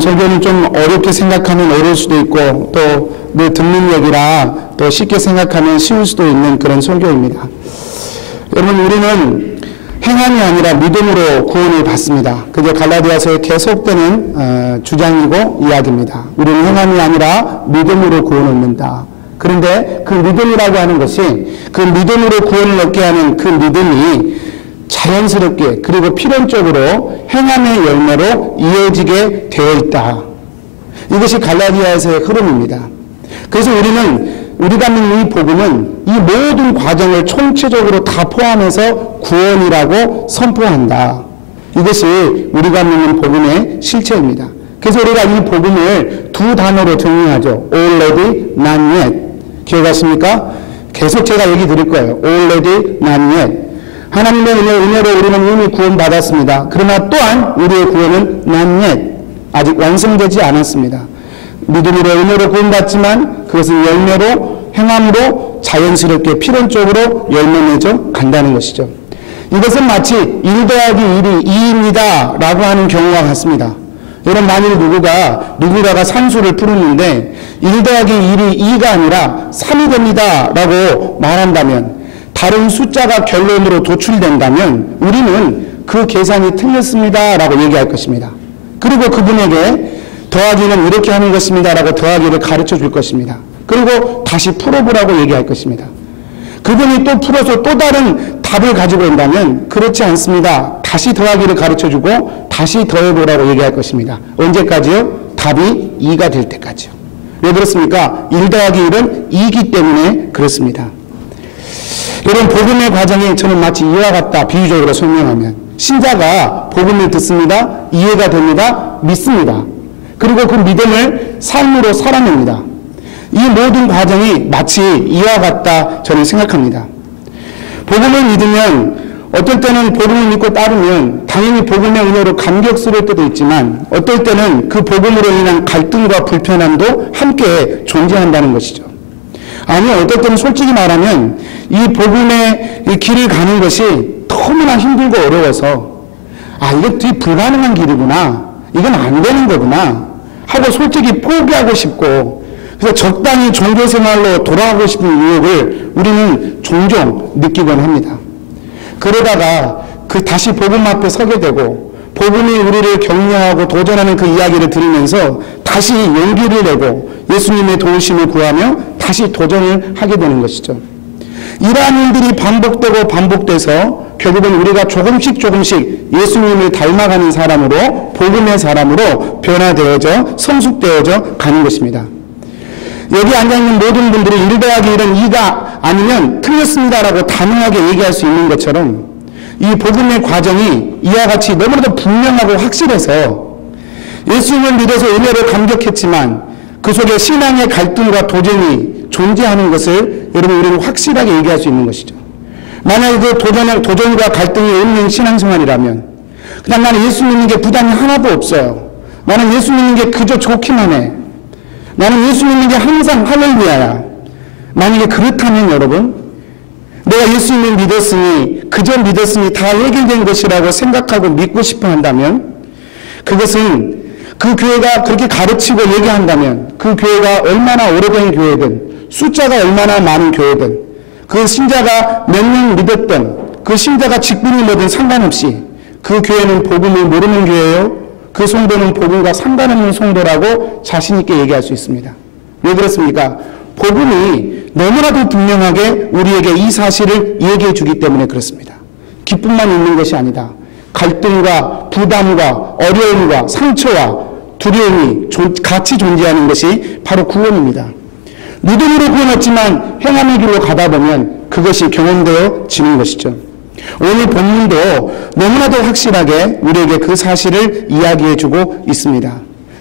오늘 설교는 좀 어렵게 생각하면 어려울 수도 있고 또 늘 듣는 얘기라 또 쉽게 생각하면 쉬울 수도 있는 그런 설교입니다. 여러분, 우리는 행함이 아니라 믿음으로 구원을 받습니다. 그게 갈라디아서에 계속되는 주장이고 이야기입니다. 우리는 행함이 아니라 믿음으로 구원을 얻는다. 그런데 그 믿음이라고 하는 것이 그 믿음으로 구원을 얻게 하는 그 믿음이 자연스럽게 그리고 필연적으로 행함의 열매로 이어지게 되어 있다. 이것이 갈라디아서의 흐름입니다. 그래서 우리가 믿는 이 복음은 이 모든 과정을 총체적으로 다 포함해서 구원이라고 선포한다. 이것이 우리가 믿는 복음의 실체입니다. 그래서 우리가 이 복음을 두 단어로 정리하죠. already, not yet. 기억하십니까? 계속 제가 얘기 드릴 거예요. already, not yet. 하나님의 은혜로 우리는 이미 구원받았습니다. 그러나 또한 우리의 구원은 not yet. 아직 완성되지 않았습니다. 믿음으로 은혜로 구원받지만 그것은 열매로 행함으로 자연스럽게 필연적으로 열매 맺어 간다는 것이죠. 이것은 마치 1 더하기 1이 2입니다 라고 하는 경우와 같습니다. 여러분, 만일 누군가가 산수를 풀었는데 1 더하기 1이 2가 아니라 3이 됩니다 라고 말한다면, 다른 숫자가 결론으로 도출된다면 우리는 그 계산이 틀렸습니다 라고 얘기할 것입니다. 그리고 그분에게 더하기는 이렇게 하는 것입니다 라고 더하기를 가르쳐 줄 것입니다. 그리고 다시 풀어보라고 얘기할 것입니다. 그분이 또 풀어서 또 다른 답을 가지고 온다면 그렇지 않습니다. 다시 더하기를 가르쳐 주고 다시 더해보라고 얘기할 것입니다. 언제까지요? 답이 2가 될 때까지요. 왜 그렇습니까? 1 더하기 1은 2이기 때문에 그렇습니다. 이런 복음의 과정이 저는 마치 이와 같다. 비유적으로 설명하면 신자가 복음을 듣습니다. 이해가 됩니다. 믿습니다. 그리고 그 믿음을 삶으로 살아냅니다. 이 모든 과정이 마치 이와 같다 저는 생각합니다. 복음을 믿으면 어떨 때는 복음을 믿고 따르면 당연히 복음의 은혜로 감격스러울 때도 있지만 어떨 때는 그 복음으로 인한 갈등과 불편함도 함께 존재한다는 것이죠. 아니, 어떨 때는 솔직히 말하면 이 복음의 이 길을 가는 것이 너무나 힘들고 어려워서 이거 되게 불가능한 길이구나, 이건 안 되는 거구나 하고 솔직히 포기하고 싶고, 그래서 적당히 종교생활로 돌아가고 싶은 의욕을 우리는 종종 느끼곤 합니다. 그러다가 다시 복음 앞에 서게 되고 복음이 우리를 격려하고 도전하는 그 이야기를 들으면서 다시 용기를 내고 예수님의 도우심을 구하며 다시 도전을 하게 되는 것이죠. 이러한 일들이 반복돼서 결국은 우리가 조금씩 예수님을 닮아가는 사람으로, 복음의 사람으로 변화되어져 성숙되어져 가는 것입니다. 여기 앉아있는 모든 분들이 1 더하기 1은 2가 아니면 틀렸습니다라고 단호하게 얘기할 수 있는 것처럼 이 복음의 과정이 이와 같이 너무나도 분명하고 확실해서 예수님을 믿어서 은혜로 감격했지만 그 속에 신앙의 갈등과 도전이 존재하는 것을 여러분, 우리는 확실하게 얘기할 수 있는 것이죠. 만약에 그 도전과 갈등이 없는 신앙생활이라면 그냥 나는 예수 믿는 게 부담이 하나도 없어요. 나는 예수 믿는 게 그저 좋기만 해. 나는 예수 믿는 게 항상 할렐루야야. 만약에 그렇다면 여러분, 내가 예수님을 그저 믿었으니 다 해결된 것이라고 생각하고 믿고 싶어 한다면, 그것은 그 교회가 그렇게 가르치고 얘기한다면 그 교회가 얼마나 오래된 교회든, 숫자가 얼마나 많은 교회든, 그 신자가 몇 명 믿었던 그 신자가 직분이 뭐든 상관없이 그 교회는 복음을 모르는 교회예요. 그 성도는 복음과 상관없는 성도라고 자신 있게 얘기할 수 있습니다. 왜 그렇습니까? 복음이 너무나도 분명하게 우리에게 이 사실을 얘기해 주기 때문에 그렇습니다. 기쁨만 있는 것이 아니다. 갈등과 부담과 어려움과 상처와 두려움이 같이 존재하는 것이 바로 구원입니다. 믿음으로 구원했지만 행함의 길로 가다 보면 그것이 경험되어지는 것이죠. 오늘 본문도 너무나도 확실하게 우리에게 그 사실을 이야기해주고 있습니다.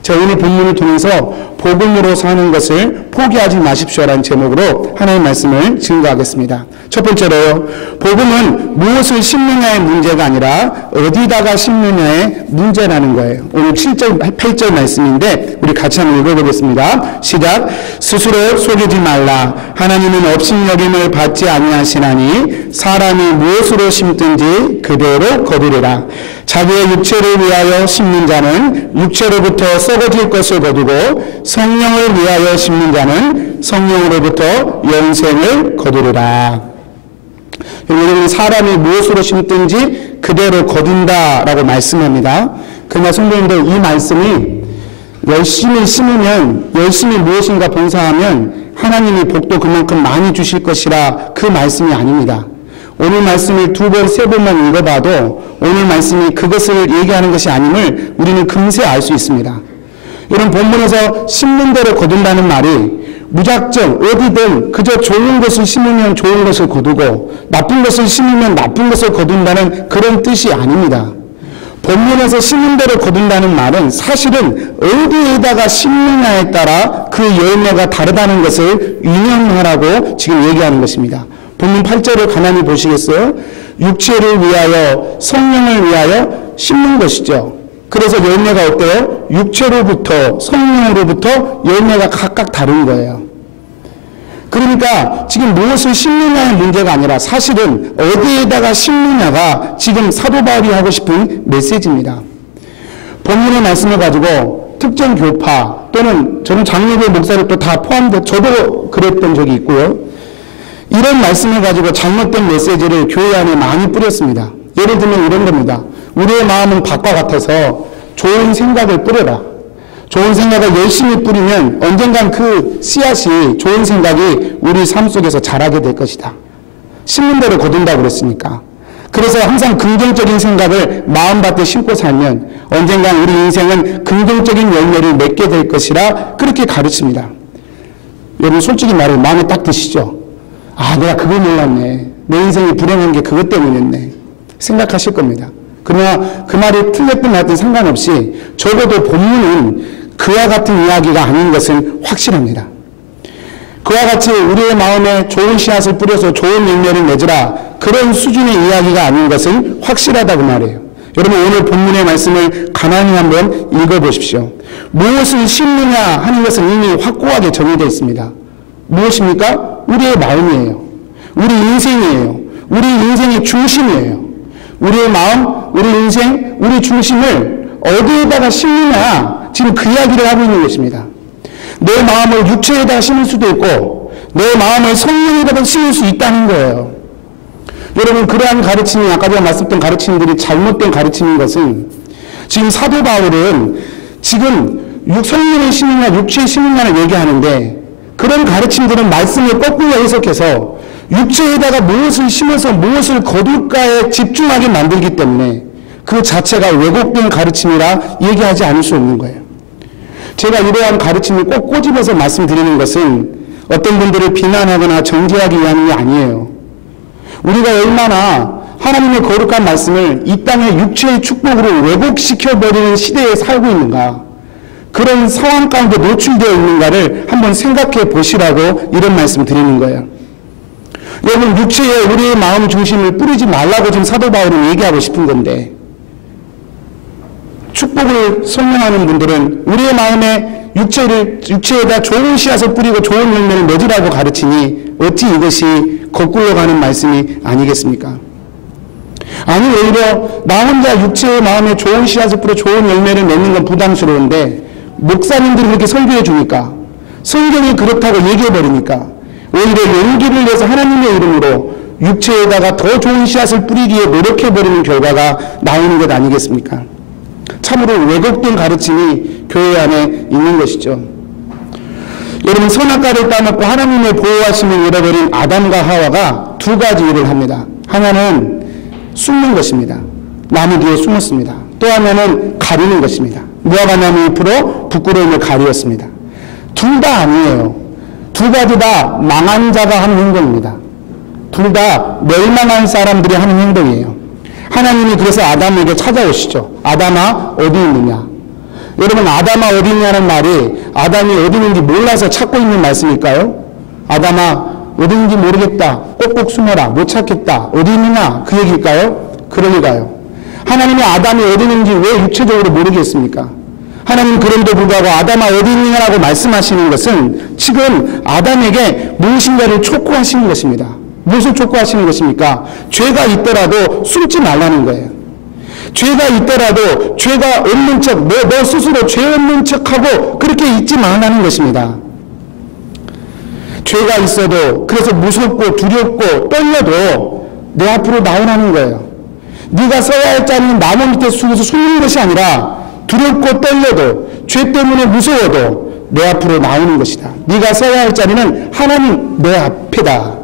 자, 오늘 본문을 통해서 복음으로 사는 것을 포기하지 마십시오라는 제목으로 하나님의 말씀을 증거하겠습니다. 첫 번째로요, 복음은 무엇을 심느냐의 문제가 아니라 어디다가 심느냐의 문제라는 거예요. 오늘 7절, 8절 말씀인데 우리 같이 한번 읽어보겠습니다. 시작. 스스로 속이지 말라. 하나님은 업신여김을 받지 아니하시나니 사람이 무엇으로 심든지 그대로 거두리라. 자기의 육체를 위하여 심는 자는 육체로부터 썩어질 것을 거두고 성령을 위하여 심는 자는 성령으로부터 영생을 거두리라. 여러분, 사람이 무엇으로 심든지 그대로 거둔다라고 말씀합니다. 그러나 성도님들, 이 말씀이 열심히 심으면, 열심히 무엇인가 봉사하면 하나님이 복도 그만큼 많이 주실 것이라, 그 말씀이 아닙니다. 오늘 말씀을 2번, 3번만 읽어봐도 오늘 말씀이 그것을 얘기하는 것이 아님을 우리는 금세 알 수 있습니다. 이런 본문에서 심는 대로 거둔다는 말이 무작정 어디든 그저 좋은 것을 심으면 좋은 것을 거두고 나쁜 것을 심으면 나쁜 것을 거둔다는 그런 뜻이 아닙니다. 본문에서 심는 대로 거둔다는 말은 사실은 어디에다가 심느냐에 따라 그 열매가 다르다는 것을 유념하라고 지금 얘기하는 것입니다. 본문 8절을 가만히 보시겠어요? 육체를 위하여, 성령을 위하여 심는 것이죠. 그래서 열매가 어때요? 육체로부터, 성령으로부터 열매가 각각 다른 거예요. 그러니까 지금 무엇을 심느냐의 문제가 아니라 사실은 어디에다가 심느냐가 지금 사도 바울이 하고 싶은 메시지입니다. 본문의 말씀을 가지고 특정 교파 또는 저는 장로교 목사를 또 다 포함돼, 저도 그랬던 적이 있고요. 이런 말씀을 가지고 잘못된 메시지를 교회 안에 많이 뿌렸습니다. 예를 들면 이런 겁니다. 우리의 마음은 밭과 같아서 좋은 생각을 뿌려라. 좋은 생각을 열심히 뿌리면 언젠간 그 씨앗이, 좋은 생각이 우리 삶 속에서 자라게 될 것이다. 심는 대로 거둔다고 그랬으니까. 그래서 항상 긍정적인 생각을 마음밭에 심고 살면 언젠간 우리 인생은 긍정적인 열매를 맺게 될 것이라 그렇게 가르칩니다. 여러분, 솔직히 말해 마음에 딱 드시죠? 아, 내가 그걸 몰랐네. 내 인생이 불행한 게 그것 때문이었네. 생각하실 겁니다. 그러나 그 말이 틀렸든 맞든 상관없이 적어도 본문은 그와 같은 이야기가 아닌 것은 확실합니다. 그와 같이 우리의 마음에 좋은 씨앗을 뿌려서 좋은 열매를 맺으라, 그런 수준의 이야기가 아닌 것은 확실하다고 말해요. 여러분, 오늘 본문의 말씀을 가만히 한번 읽어보십시오. 무엇을 심느냐 하는 것은 이미 확고하게 정해져 있습니다. 무엇입니까? 우리의 마음이에요. 우리 인생이에요. 우리 인생의 중심이에요. 우리의 마음, 우리 인생, 우리 중심을 어디에다가 심느냐, 지금 그 이야기를 하고 있는 것입니다. 내 마음을 육체에다 심을 수도 있고 내 마음을 성령에다가 심을 수 있다는 거예요. 여러분, 그러한 가르침이, 아까 제가 말씀드린 가르침들이 잘못된 가르침인 것은, 지금 사도 바울은 지금 성령을 심느냐 육체에 심느냐를 얘기하는데, 그런 가르침들은 말씀을 거꾸로 해석해서 육체에다가 무엇을 심어서 무엇을 거둘까에 집중하게 만들기 때문에 그 자체가 왜곡된 가르침이라 얘기하지 않을 수 없는 거예요. 제가 이러한 가르침을 꼭 꼬집어서 말씀드리는 것은 어떤 분들을 비난하거나 정죄하기 위한 게 아니에요. 우리가 얼마나 하나님의 거룩한 말씀을 이 땅의 육체의 축복으로 왜곡시켜버리는 시대에 살고 있는가, 그런 상황 가운데 노출되어 있는가를 한번 생각해 보시라고 이런 말씀 드리는 거예요. 여러분, 육체에 우리의 마음 중심을 뿌리지 말라고 지금 사도 바울은 얘기하고 싶은 건데, 축복을 설명하는 분들은 우리의 마음에 육체에다 좋은 씨앗을 뿌리고 좋은 열매를 맺으라고 가르치니 어찌 이것이 거꾸로 가는 말씀이 아니겠습니까? 아니, 오히려 나 혼자 육체의 마음에 좋은 씨앗을 뿌려 좋은 열매를 맺는 건 부담스러운데 목사님들이 그렇게 설교해 주니까, 성경이 그렇다고 얘기해 버리니까 오히려 용기를 내서 하나님의 이름으로 육체에다가 더 좋은 씨앗을 뿌리기에 노력해 버리는 결과가 나오는 것 아니겠습니까? 참으로 왜곡된 가르침이 교회 안에 있는 것이죠. 여러분, 선악과를 따먹고 하나님의 보호하심을 잃어버린 아담과 하와가 두 가지 일을 합니다. 하나는 숨는 것입니다. 나무 뒤에 숨었습니다. 또 하나는 가리는 것입니다. 무화과 나무 잎으로 부끄러움을 가리었습니다. 둘 다 아니에요. 두 가지 다 망한 자가 하는 행동입니다. 둘 다 멸망한 사람들이 하는 행동이에요. 하나님이 그래서 아담에게 찾아오시죠. 아담아, 어디 있느냐? 여러분, 아담아 어디 있냐는 말이 아담이 어디 있는지 몰라서 찾고 있는 말씀일까요? 아담아, 어디 있는지 모르겠다. 꼭꼭 숨어라. 못 찾겠다. 어디 있느냐? 그 얘기일까요? 그럴 리가요. 하나님이 아담이 어디 있는지 왜 육체적으로 모르겠습니까? 하나님 그런데 불구하고 아담아 어디 있느냐라고 말씀하시는 것은 지금 아담에게 무엇인가를 촉구하시는 것입니다. 무엇을 촉구하시는 것입니까? 죄가 있더라도 숨지 말라는 거예요. 죄가 있더라도 죄가 없는 척, 너 스스로 죄 없는 척하고 그렇게 있지 말라는 것입니다. 죄가 있어도 그래서 무섭고 두렵고 떨려도 내 앞으로 나오라는 거예요. 네가 써야 할 자리는 나무 밑에 숙여서 숨는 것이 아니라 두렵고 떨려도 죄 때문에 무서워도 내 앞으로 나오는 것이다. 네가 써야 할 자리는 하나님 내 앞에다.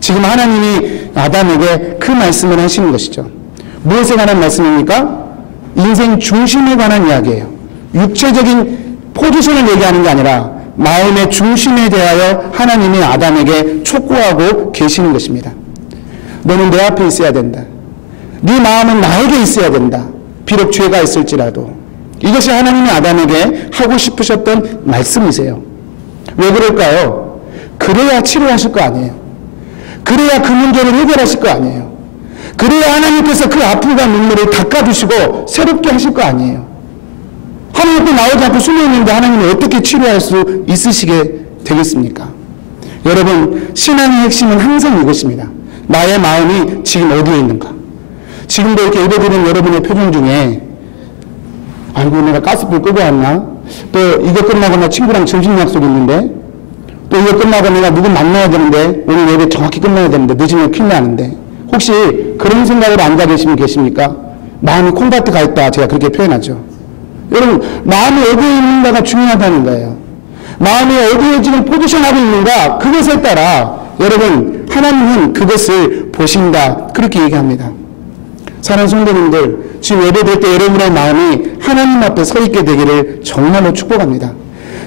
지금 하나님이 아담에게 그 말씀을 하시는 것이죠. 무엇에 관한 말씀입니까? 인생 중심에 관한 이야기예요. 육체적인 포지션을 얘기하는 게 아니라 마음의 중심에 대하여 하나님이 아담에게 촉구하고 계시는 것입니다. 너는 내 앞에 있어야 된다. 네 마음은 나에게 있어야 된다. 비록 죄가 있을지라도. 이것이 하나님이 아담에게 하고 싶으셨던 말씀이세요. 왜 그럴까요? 그래야 치료하실 거 아니에요. 그래야 그 문제를 해결하실 거 아니에요. 그래야 하나님께서 그 아픔과 눈물을 닦아주시고 새롭게 하실 거 아니에요. 하나님 앞에 나오지 않고 숨어있는데 하나님이 어떻게 치료할 수 있으시게 되겠습니까? 여러분, 신앙의 핵심은 항상 이것입니다. 나의 마음이 지금 어디에 있는가? 지금도 이렇게 예배드리는 여러분의 표정 중에 아이고 내가 가스불 끄고 왔나? 또 이거 끝나고 나 친구랑 점심 약속 있는데 또 이거 끝나고 내가 누구 만나야 되는데 오늘 예배 정확히 끝나야 되는데 늦으면 큰일 나는데 혹시 그런 생각으로 앉아 계시면 계십니까? 마음이 콩밭에 가 있다 제가 그렇게 표현하죠. 여러분 마음이 어디에 있는가가 중요하다는 거예요. 마음이 어디에 지금 포지션하고 있는가 그것에 따라 여러분 하나님은 그것을 보신다 그렇게 얘기합니다. 사랑하는 성도님들 지금 예배될 때 여러분의 마음이 하나님 앞에 서 있게 되기를 정말로 축복합니다.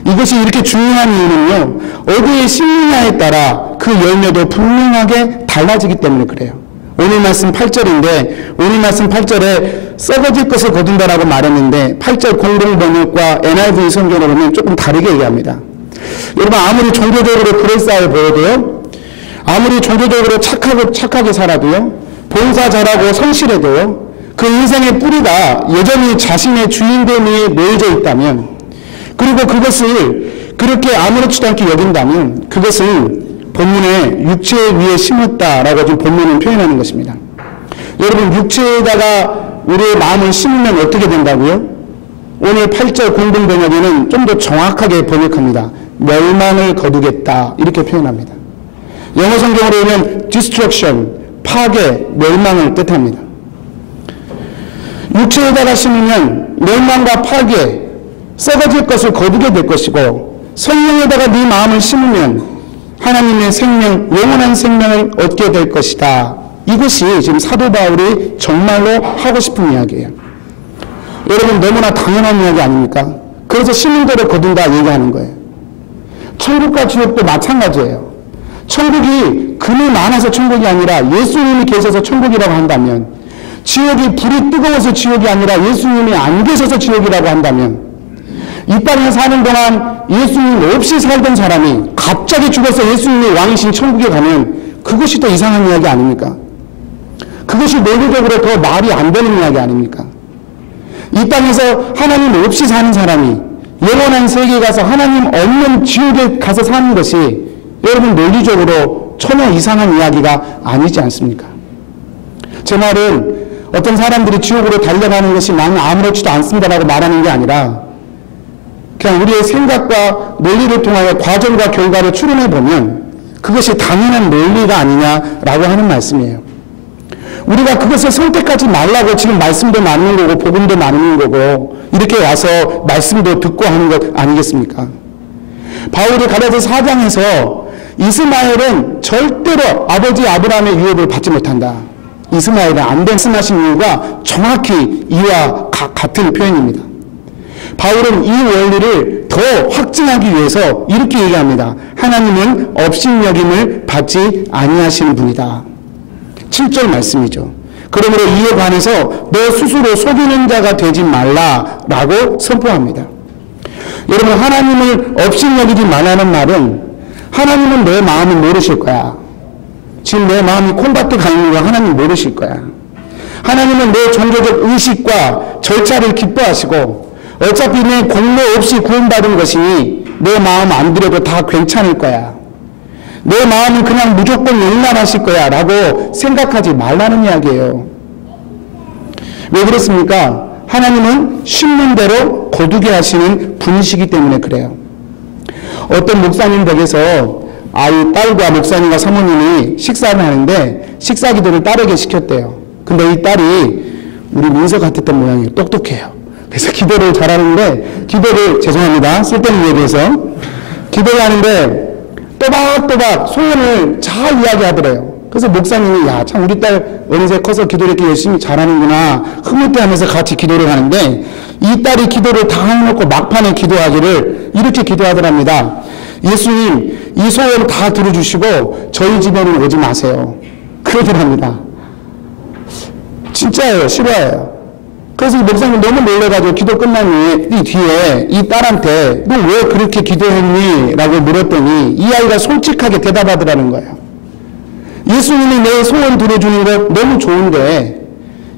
이것이 이렇게 중요한 이유는요 어디에 심느냐에 따라 그 열매도 분명하게 달라지기 때문에 그래요. 오늘 말씀 8절인데 오늘 말씀 8절에 썩어질 것을 거둔다라고 말했는데 8절 공동번역과 NIV 성경을 보면 조금 다르게 얘기합니다. 여러분 아무리 종교적으로 그럴싸해 보여도요 아무리 종교적으로 착하게 살아도요 봉사 잘하고 성실해도요 그 인생의 뿌리가 여전히 자신의 주인됨에 놓여져 있다면 그리고 그것을 그렇게 아무렇지도 않게 여긴다면 그것은 본문에 육체 위에 심었다라고 지금 본문은 표현하는 것입니다. 여러분 육체에다가 우리의 마음을 심으면 어떻게 된다고요? 오늘 8절 공동번역에는 좀 더 정확하게 번역합니다. 멸망을 거두겠다 이렇게 표현합니다. 영어 성경으로 보면 destruction, 파괴, 멸망을 뜻합니다. 육체에다가 심으면 멸망과 파괴, 썩어질 것을 거두게 될 것이고 성령에다가 네 마음을 심으면 하나님의 생명, 영원한 생명을 얻게 될 것이다. 이것이 지금 사도 바울이 정말로 하고 싶은 이야기예요. 여러분 너무나 당연한 이야기 아닙니까? 그래서 심은 대로 거둔다 얘기하는 거예요. 천국과 지옥도 마찬가지예요. 천국이 금이 많아서 천국이 아니라 예수님이 계셔서 천국이라고 한다면 지옥이 불이 뜨거워서 지옥이 아니라 예수님이 안 계셔서 지옥이라고 한다면 이 땅에 사는 동안 예수님 없이 살던 사람이 갑자기 죽어서 예수님이 왕이신 천국에 가면 그것이 더 이상한 이야기 아닙니까? 그것이 논리적으로 더 말이 안 되는 이야기 아닙니까? 이 땅에서 하나님 없이 사는 사람이 영원한 세계에 가서 하나님 없는 지옥에 가서 사는 것이 여러분 논리적으로 전혀 이상한 이야기가 아니지 않습니까? 제 말은 어떤 사람들이 지옥으로 달려가는 것이 나는 아무렇지도 않습니다라고 말하는 게 아니라 그냥 우리의 생각과 논리를 통하여 과정과 결과를 추론해보면 그것이 당연한 논리가 아니냐라고 하는 말씀이에요. 우리가 그것을 선택하지 말라고 지금 말씀도 나누는 거고 복음도 나누는 거고 이렇게 와서 말씀도 듣고 하는 것 아니겠습니까? 바울이 갈라디아서 4장에서 이스마엘은 절대로 아버지 아브라함의 유업을 받지 못한다. 이스마엘은 안 말씀하신 이유가 정확히 이와 같은 표현입니다. 바울은 이 원리를 더 확증하기 위해서 이렇게 얘기합니다. 하나님은 업신여김을 받지 아니하시는 분이다. 7절 말씀이죠. 그러므로 이에 관해서 너 스스로 속이는 자가 되지 말라라고 선포합니다. 여러분 하나님을 업신여기지 말라는 말은 하나님은 내 마음을 모르실 거야. 지금 내 마음이 콩밭에 가 있는 거 하나님 모르실 거야. 하나님은 내 종교적 의식과 절차를 기뻐하시고 어차피 내 공로 없이 구원받은 것이니 내 마음 안 들여도 다 괜찮을 거야. 내 마음은 그냥 무조건 용납하실 거야 라고 생각하지 말라는 이야기예요. 왜 그렇습니까? 하나님은 심는 대로 거두게 하시는 분이시기 때문에 그래요. 어떤 목사님 댁에서 아이 딸과 목사님과 사모님이 식사를 하는데 식사 기도를 따르게 시켰대요. 근데 이 딸이 우리 민서 같았던 모양이에요. 똑똑해요. 그래서 기도를 잘하는데 죄송합니다. 쓸데없는 얘기해서 기도를 하는데 또박또박 소원을 잘 이야기하더래요. 그래서 목사님이 야, 참 우리 딸 어느새 커서 기도를 이렇게 열심히 잘하는구나 흐뭇해하면서 같이 기도를 하는데 이 딸이 기도를 다 해놓고 막판에 기도하기를 이렇게 기도하더랍니다. 예수님, 이 소원 다 들어주시고 저희 집에는 오지 마세요. 그러더랍니다. 진짜예요. 실화예요. 그래서 목사님 너무 놀래가지고 기도 끝난 뒤에 이 딸한테 너 왜 그렇게 기도했니? 라고 물었더니 이 아이가 솔직하게 대답하더라는 거예요. 예수님이 내 소원 들어주는 건 너무 좋은데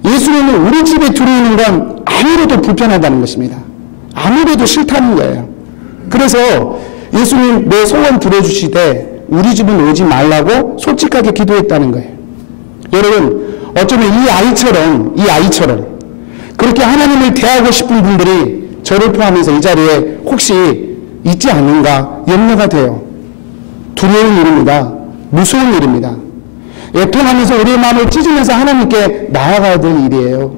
예수님이 우리 집에 들어오는 건 아무래도 불편하다는 것입니다. 아무래도 싫다는 거예요. 그래서 예수님 내 소원 들어주시되 우리 집은 오지 말라고 솔직하게 기도했다는 거예요. 여러분 어쩌면 이 아이처럼 그렇게 하나님을 대하고 싶은 분들이 저를 포함해서 이 자리에 혹시 있지 않는가 염려가 돼요. 두려운 일입니다. 무서운 일입니다. 애통하면서 우리의 마음을 찢으면서 하나님께 나아가야 될 일이에요.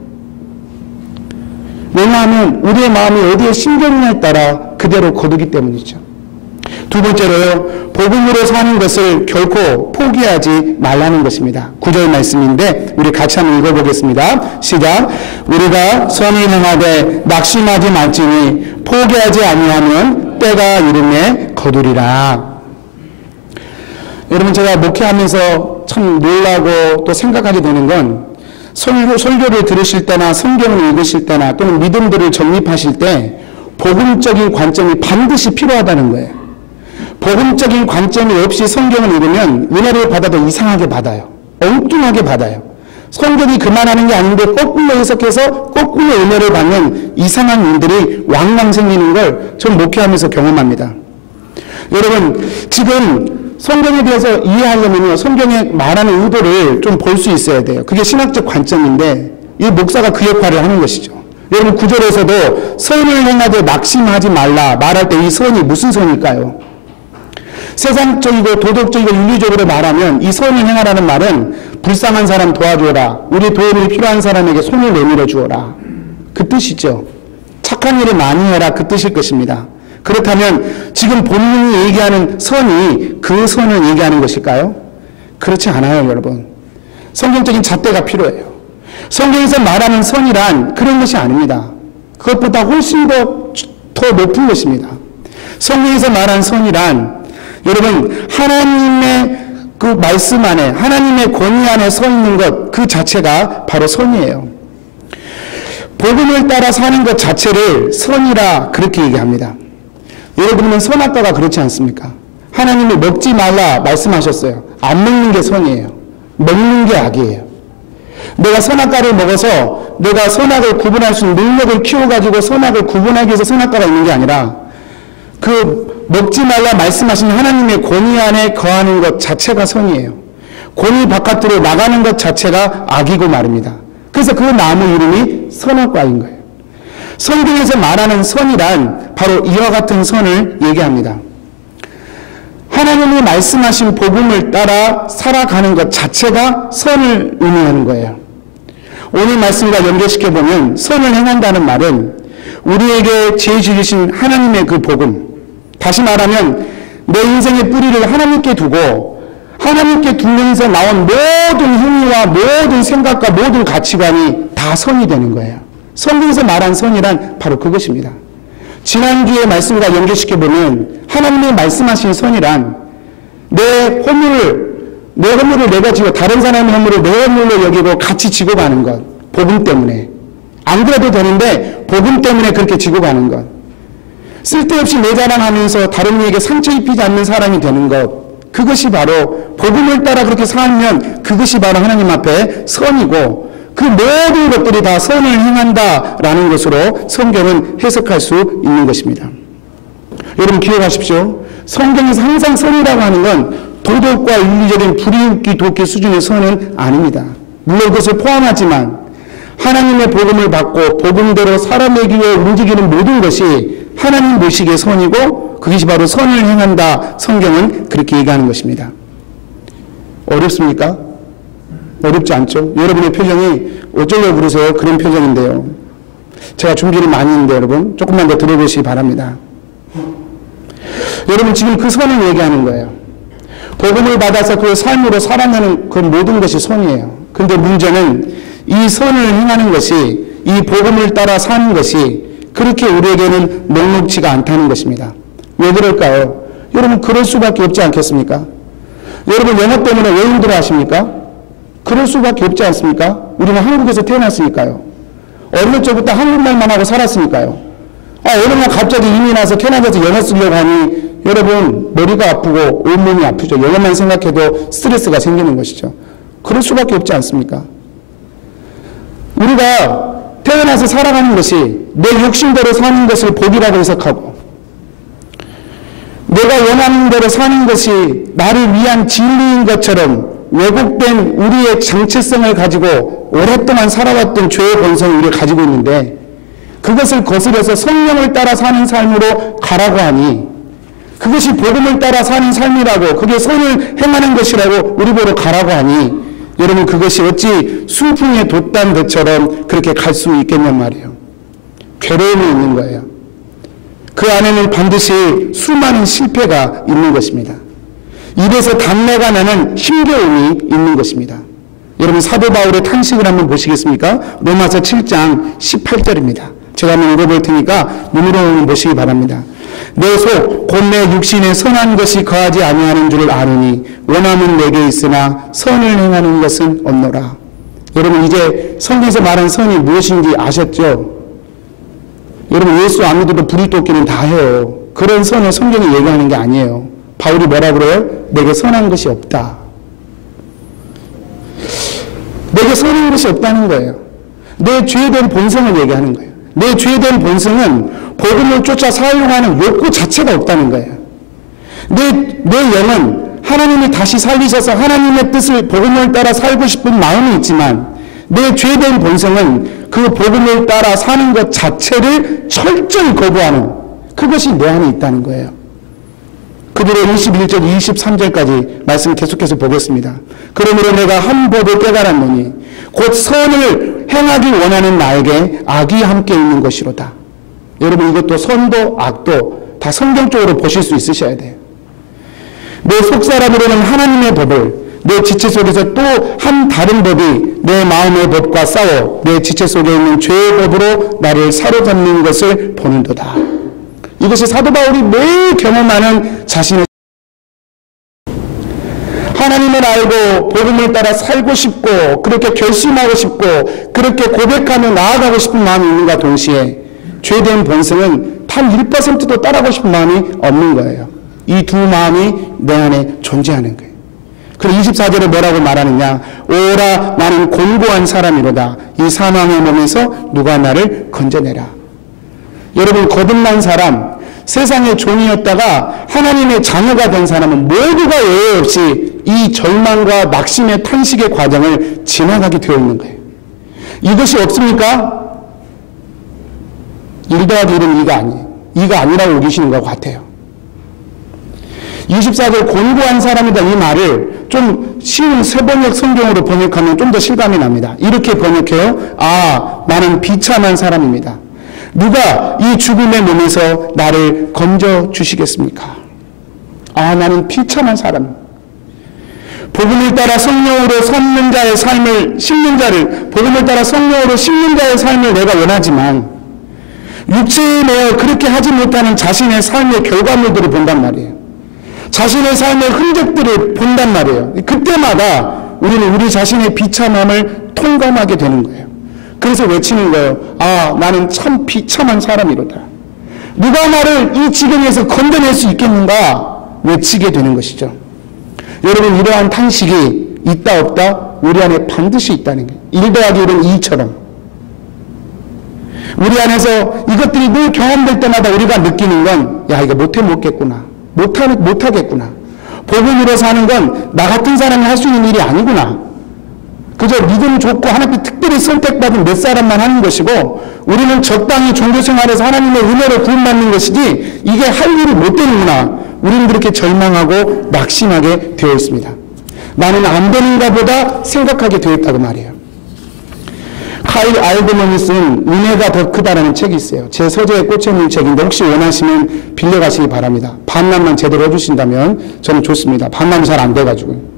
왜냐하면 우리의 마음이 어디에 심겼냐에 따라 그대로 거두기 때문이죠. 두 번째로요, 복음으로 사는 것을 결코 포기하지 말라는 것입니다. 9절 말씀인데 우리 같이 한번 읽어보겠습니다. 시작. 우리가 선을 행하되 낙심하지 말지니 포기하지 아니하면 때가 이름에 거두리라. 여러분 제가 목회하면서 참 놀라고 또 생각하게 되는 건 설교를 들으실 때나 성경을 읽으실 때나 또는 믿음들을 정립하실 때 복음적인 관점이 반드시 필요하다는 거예요. 복음적인 관점이 없이 성경을 읽으면 은혜를 받아도 이상하게 받아요. 엉뚱하게 받아요. 성경이 그만하는 게 아닌데 거꾸로 해석해서 거꾸로 은혜를 받는 이상한 일들이 왕왕 생기는 걸 전 목회하면서 경험합니다. 여러분 지금 성경에 대해서 이해하려면요 성경에 말하는 의도를 좀 볼 수 있어야 돼요. 그게 신학적 관점인데 이 목사가 그 역할을 하는 것이죠. 여러분 9절에서도 선을 행하되 낙심하지 말라 말할 때 이 선이 무슨 선일까요? 세상적이고 도덕적이고 윤리적으로 말하면 이 선을 행하라는 말은 불쌍한 사람 도와주어라. 우리 도움이 필요한 사람에게 손을 내밀어 주어라. 그 뜻이죠. 착한 일을 많이 해라. 그 뜻일 것입니다. 그렇다면 지금 본문이 얘기하는 선이 그 선을 얘기하는 것일까요? 그렇지 않아요, 여러분. 성경적인 잣대가 필요해요. 성경에서 말하는 선이란 그런 것이 아닙니다. 그것보다 훨씬 더 높은 것입니다. 성경에서 말하는 선이란 여러분 하나님의 그 말씀 안에 하나님의 권위 안에 서 있는 것 그 자체가 바로 선이에요. 복음을 따라 사는 것 자체를 선이라 그렇게 얘기합니다. 여러분은 선악과가 그렇지 않습니까? 하나님이 먹지 말라 말씀하셨어요. 안 먹는 게 선이에요. 먹는 게 악이에요. 내가 선악과를 먹어서 내가 선악을 구분할 수 있는 능력을 키워가지고 선악을 구분하기 위해서 선악과가 있는 게 아니라 그 먹지 말라 말씀하신 하나님의 권위 안에 거하는 것 자체가 선이에요. 권위 바깥으로 나가는 것 자체가 악이고 말입니다. 그래서 그 나무 이름이 선악과인 거예요. 성경에서 말하는 선이란 바로 이와 같은 선을 얘기합니다. 하나님이 말씀하신 복음을 따라 살아가는 것 자체가 선을 의미하는 거예요. 오늘 말씀과 연결시켜보면 선을 행한다는 말은 우리에게 제시주신 하나님의 그 복음, 다시 말하면 내 인생의 뿌리를 하나님께 두고 하나님께 두면서 나온 모든 행위와 모든 생각과 모든 가치관이 다 선이 되는 거예요. 성경에서 말한 선이란 바로 그것입니다. 지난주의 말씀과 연결시켜보면 하나님이 말씀하신 선이란 내 허물을 내가 지고 다른 사람의 허물을 내 허물로 여기고 같이 지고 가는 것. 복음 때문에. 안 그래도 되는데 복음 때문에 그렇게 지고 가는 것. 쓸데없이 내 자랑하면서 다른 이에게 상처 입히지 않는 사람이 되는 것. 그것이 바로 복음을 따라 그렇게 살면 그것이 바로 하나님 앞에 선이고 그 모든 것들이 다 선을 행한다라는 것으로 성경은 해석할 수 있는 것입니다. 여러분 기억하십시오. 성경에서 항상 선이라고 하는 건 도덕과 윤리적인 불이웃기 돕기 수준의 선은 아닙니다. 물론 그것을 포함하지만 하나님의 복음을 받고 복음대로 살아내기 위해 움직이는 모든 것이 하나님 보시기에 선이고 그것이 바로 선을 행한다. 성경은 그렇게 얘기하는 것입니다. 어렵습니까? 어렵지 않죠? 여러분의 표정이 어쩌려고 그러세요? 그런 표정인데요. 제가 준비를 많이 했는데 여러분 조금만 더 들어보시기 바랍니다. 여러분 지금 그 선을 얘기하는 거예요. 복음을 받아서 그 삶으로 살아가는 그 모든 것이 선이에요. 근데 문제는 이 선을 행하는 것이 이 복음을 따라 사는 것이 그렇게 우리에게는 녹록지가 않다는 것입니다. 왜 그럴까요? 여러분 그럴 수밖에 없지 않겠습니까? 여러분 영어 때문에 왜 힘들어 하십니까? 그럴 수밖에 없지 않습니까? 우리는 한국에서 태어났으니까요. 어릴 적부터 한국말만 하고 살았으니까요. 어느 날 갑자기 이민 와서 캐나다에서 영어 쓰려고 하니 여러분 머리가 아프고 온몸이 아프죠. 영어만 생각해도 스트레스가 생기는 것이죠. 그럴 수밖에 없지 않습니까? 우리가 태어나서 살아가는 것이 내 욕심대로 사는 것을 복이라고 해석하고 내가 원하는 대로 사는 것이 나를 위한 진리인 것처럼 왜곡된 우리의 정체성을 가지고 오랫동안 살아왔던 죄의 본성을 우리가 가지고 있는데 그것을 거스려서 성령을 따라 사는 삶으로 가라고 하니 그것이 복음을 따라 사는 삶이라고 그게 선을 행하는 것이라고 우리 보러 가라고 하니 여러분 그것이 어찌 순풍에 돛단 것처럼 그렇게 갈 수 있겠냔 말이에요. 괴로움이 있는 거예요. 그 안에는 반드시 수많은 실패가 있는 것입니다. 입에서 단내가 나는 힘겨움이 있는 것입니다. 여러분 사도 바울의 탄식을 한번 보시겠습니까? 로마서 7장 18절입니다. 제가 한번 읽어볼 테니까 눈으로 보시기 바랍니다. 내 속 곧 내 육신에 선한 것이 거하지 아니하는 줄을 아노니 원함은 내게 있으나 선을 행하는 것은 없노라. 여러분 이제 성경에서 말한 선이 무엇인지 아셨죠? 여러분 예수 안 믿어도 부리토끼는 다 해요. 그런 선을 성경이 얘기하는 게 아니에요. 바울이 뭐라 그래요? 내게 선한 것이 없다. 내게 선한 것이 없다는 거예요. 내 죄된 본성을 얘기하는 거예요. 내 죄된 본성은 복음을 쫓아 사용하는 욕구 자체가 없다는 거예요. 내 영은 하나님이 다시 살리셔서 하나님의 뜻을 복음을 따라 살고 싶은 마음이 있지만 내 죄된 본성은 그 복음을 따라 사는 것 자체를 철저히 거부하는 그것이 내 안에 있다는 거예요. 그들의 21절 23절까지 말씀 계속해서 보겠습니다. 그러므로 내가 한 법을 깨달았노니 곧 선을 행하기 원하는 나에게 악이 함께 있는 것이로다. 여러분 이것도 선도 악도 다 성경적으로 보실 수 있으셔야 돼요. 내 속사람으로는 하나님의 법을 내 지체 속에서 또 한 다른 법이 내 마음의 법과 싸워 내 지체 속에 있는 죄의 법으로 나를 사로잡는 것을 보는도다. 이것이 사도 바울이 매일 경험하는 자신의 하나님을 알고 복음을 따라 살고 싶고 그렇게 결심하고 싶고 그렇게 고백하며 나아가고 싶은 마음이 있는가 동시에 죄된 본성은 단 1%도 따라가고 싶은 마음이 없는 거예요. 이 두 마음이 내 안에 존재하는 거예요. 그리고 24절에 뭐라고 말하느냐? 오라 나는 곤고한 사람이로다. 이 사망의 몸에서 누가 나를 건져내라. 여러분 거듭난 사람 세상의 종이었다가 하나님의 자녀가 된 사람은 모두가 예외 없이 이 절망과 낙심의 탄식의 과정을 지나가게 되어 있는 거예요. 이것이 없습니까? 1 더하기 1은 2가 아니에요. 2가 아니라고 여기시는 것 같아요. 24절 곤고한 사람이다 이 말을 좀 쉬운 새번역 성경으로 번역하면 좀 더 실감이 납니다. 이렇게 번역해요. 아 나는 비참한 사람입니다. 누가 이 죽음의 몸에서 나를 건져 주시겠습니까? 아 나는 비참한 사람. 복음을 따라 성령으로 섰는 자의 삶을 심는 자를 복음을 따라 성령으로 심는 자의 삶을 내가 원하지만 육체에 매여 그렇게 하지 못하는 자신의 삶의 결과물들을 본단 말이에요. 자신의 삶의 흔적들을 본단 말이에요. 그때마다 우리는 우리 자신의 비참함을 통감하게 되는 거예요. 그래서 외치는 거예요. 아 나는 참 비참한 사람이로다. 누가 나를 이 지경에서 건져낼 수 있겠는가 외치게 되는 것이죠. 여러분 이러한 탄식이 있다 없다? 우리 안에 반드시 있다는 거예요. 1 더하기 1은 2처럼 우리 안에서 이것들이 늘 경험될 때마다 우리가 느끼는 건 야 이거 못해 먹겠구나. 못하겠구나. 복음으로 사는 건 나 같은 사람이 할 수 있는 일이 아니구나. 그저 믿음 좋고 하나님께 특별히 선택받은 몇 사람만 하는 것이고 우리는 적당히 종교생활에서 하나님의 은혜로 구원받는 것이지 이게 할 일이 못 되는구나. 우리는 그렇게 절망하고 낙심하게 되어 있습니다. 나는 안 되는가 보다 생각하게 되어 있다고 말이에요. 카일 알드먼이 쓴 은혜가 더 크다라는 책이 있어요. 제 서재에 꽂혀있는 책인데 혹시 원하시면 빌려가시기 바랍니다. 반납만 제대로 해주신다면 저는 좋습니다. 반납이 잘 안 돼가지고.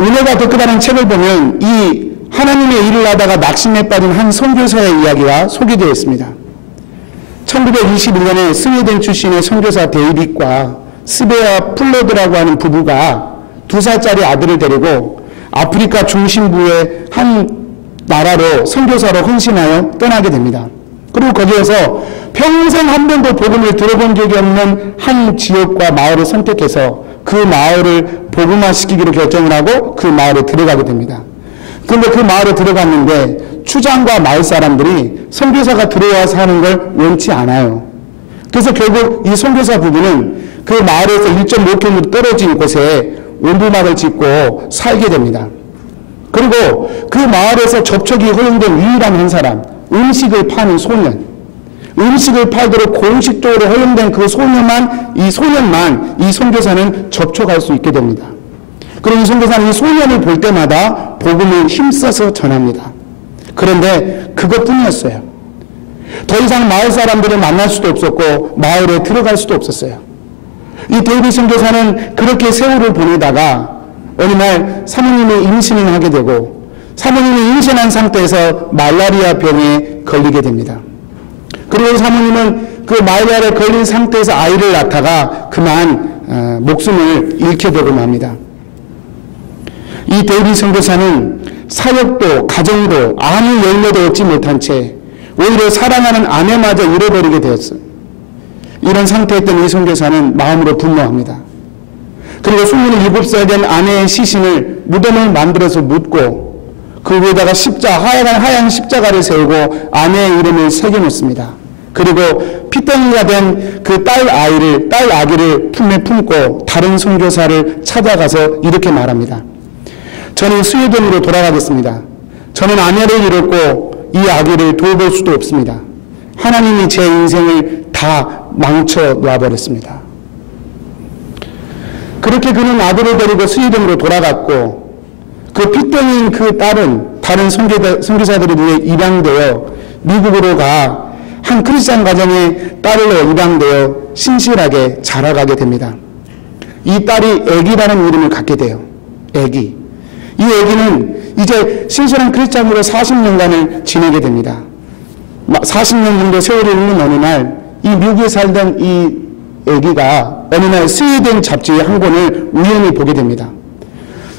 은혜가 더 크다는 책을 보면 이 하나님의 일을 하다가 낙심에 빠진 한 선교사의 이야기가 소개되어 있습니다. 1921년에 스웨덴 출신의 선교사 데이빗과 스베아 플로드라고 하는 부부가 2살짜리 아들을 데리고 아프리카 중심부의 한 나라로 선교사로 헌신하여 떠나게 됩니다. 그리고 거기에서 평생 한 번도 복음을 들어본 적이 없는 한 지역과 마을을 선택해서 그 마을을 복음화시키기로 결정을 하고 그 마을에 들어가게 됩니다. 그런데 그 마을에 들어갔는데 추장과 마을 사람들이 선교사가 들어와서 하는 걸 원치 않아요. 그래서 결국 이 선교사 부부는 그 마을에서 1.5km 떨어진 곳에 원두막을 짓고 살게 됩니다. 그리고 그 마을에서 접촉이 허용된 유일한 한 사람, 음식을 파는 소년, 음식을 팔도록 공식적으로 허용된 그 소년만 이 선교사는 접촉할 수 있게 됩니다. 그리고 이 선교사는 이 소년을 볼 때마다 복음을 힘써서 전합니다. 그런데 그것뿐이었어요. 더 이상 마을 사람들을 만날 수도 없었고 마을에 들어갈 수도 없었어요. 이 데이빗 선교사는 그렇게 세월을 보내다가 어느 날 사모님이 임신을 하게 되고 사모님이 임신한 상태에서 말라리아 병에 걸리게 됩니다. 그리고 사모님은 그 말라리아에 걸린 상태에서 아이를 낳다가 그만 목숨을 잃게 되고 맙니다. 이 데이빗 선교사는 사역도 가정도 아무 열매도 얻지 못한 채 오히려 사랑하는 아내마저 잃어버리게 되었어요. 이런 상태였던 이 선교사는 마음으로 분노합니다. 그리고 27살 된 아내의 시신을 무덤을 만들어서 묻고 그 위에다가 하얀 십자가를 세우고 아내의 이름을 새겨놓습니다. 그리고 피덩이가 된 그 딸 아기를 품에 품고 다른 선교사를 찾아가서 이렇게 말합니다. 저는 스웨덴으로 돌아가겠습니다. 저는 아내를 잃었고 이 아기를 돌볼 수도 없습니다. 하나님이 제 인생을 다 망쳐 놔버렸습니다. 그렇게 그는 아들을 데리고 스웨덴으로 돌아갔고 그 핏덩이인 그 딸은 다른 선교사들에 의해 입양되어 미국으로 가 한 크리스찬 가정의 딸로 입양되어 신실하게 자라가게 됩니다. 이 딸이 애기라는 이름을 갖게 돼요. 애기. 이 애기는 이제 신실한 크리스찬으로 40년간을 지내게 됩니다. 40년 정도 세월이 흐른 어느 날 이 미국에 살던 이 애기가 어느 날 스웨덴 잡지 한 권을 우연히 보게 됩니다.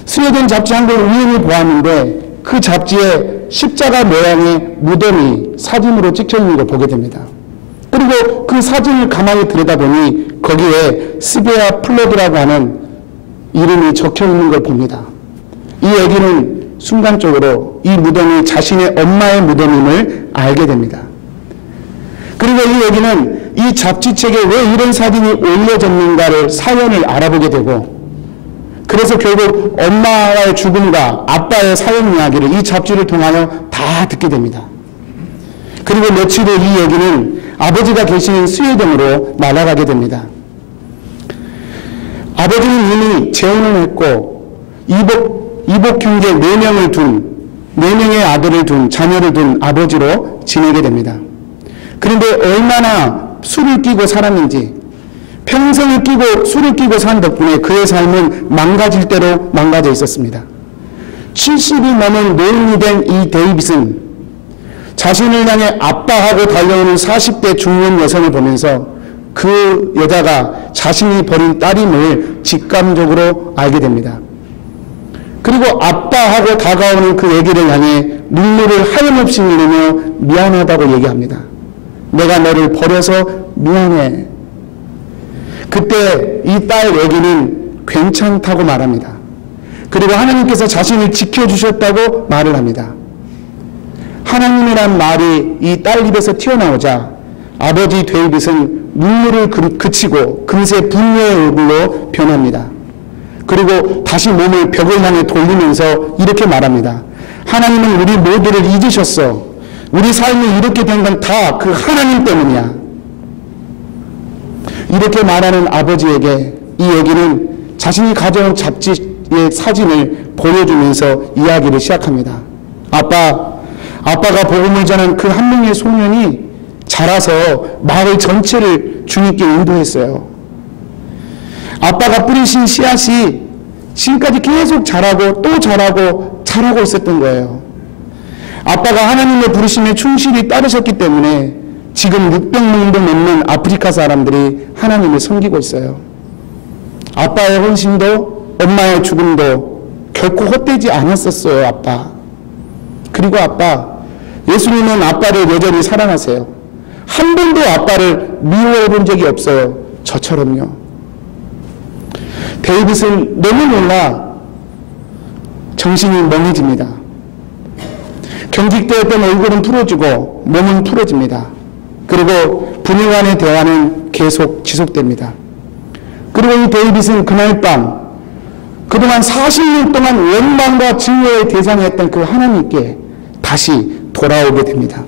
스웨덴 잡지 한 권을 우연히 보았는데 그 잡지에 십자가 모양의 무덤이 사진으로 찍혀 있는 걸 보게 됩니다. 그리고 그 사진을 가만히 들여다보니 거기에 스베아 플로드라고 하는 이름이 적혀 있는 걸 봅니다. 이 애기는 순간적으로 이 무덤이 자신의 엄마의 무덤임을 알게 됩니다. 그리고 이 애기는 이 잡지책에 왜 이런 사진이 올려졌는가를 사연을 알아보게 되고 그래서 결국 엄마의 죽음과 아빠의 사연 이야기를 이 잡지를 통하여 다 듣게 됩니다. 그리고 며칠 후 이 애기는 아버지가 계시는 스웨덴으로 날아가게 됩니다. 아버지는 이미 재혼을 했고 이복 형제 4명의 아들을 둔 자녀를 둔 아버지로 지내게 됩니다. 그런데 얼마나 술을 끼고 살았는지 평생을 술을 끼고 산 덕분에 그의 삶은 망가질 대로 망가져 있었습니다. 70이 넘은 노인이 된 이 데이빗은 자신을 향해 아빠하고 달려오는 40대 중년 여성을 보면서 그 여자가 자신이 버린 딸임을 직감적으로 알게 됩니다. 그리고 아빠하고 다가오는 그 애기를 향해 눈물을 하염없이 흘리며 미안하다고 얘기합니다. 내가 너를 버려서 미안해. 그때 이 딸 애기는 괜찮다고 말합니다. 그리고 하나님께서 자신을 지켜주셨다고 말을 합니다. 하나님이란 말이 이 딸 입에서 튀어나오자 아버지 데이빗은 눈물을 그치고 금세 분노의 얼굴로 변합니다. 그리고 다시 몸을 벽을 향해 돌리면서 이렇게 말합니다. 하나님은 우리 모두를 잊으셨어. 우리 삶이 이렇게 된 건 다 그 하나님 때문이야. 이렇게 말하는 아버지에게 이 얘기는 자신이 가져온 잡지의 사진을 보여주면서 이야기를 시작합니다. 아빠가 복음을 전한 그 한 명의 소년이 자라서 마을 전체를 주님께 인도했어요. 아빠가 뿌리신 씨앗이 지금까지 계속 자라고 또 자라고 있었던 거예요. 아빠가 하나님의 부르심에 충실히 따르셨기 때문에 지금 600명도 넘는 아프리카 사람들이 하나님을 섬기고 있어요. 아빠의 헌신도 엄마의 죽음도 결코 헛되지 않았었어요. 아빠. 그리고 예수님은 아빠를 여전히 사랑하세요. 한 번도 아빠를 미워해 본 적이 없어요. 저처럼요. 데이빗은 너무 놀라 정신이 멍해집니다. 경직되었던 얼굴은 풀어지고 몸은 풀어집니다. 그리고 부녀 간의 대화는 계속 지속됩니다. 그리고 이 데이빗은 그날 밤 그동안 40년 동안 원망과 증오의 대상이었던 그 하나님께 다시 돌아오게 됩니다.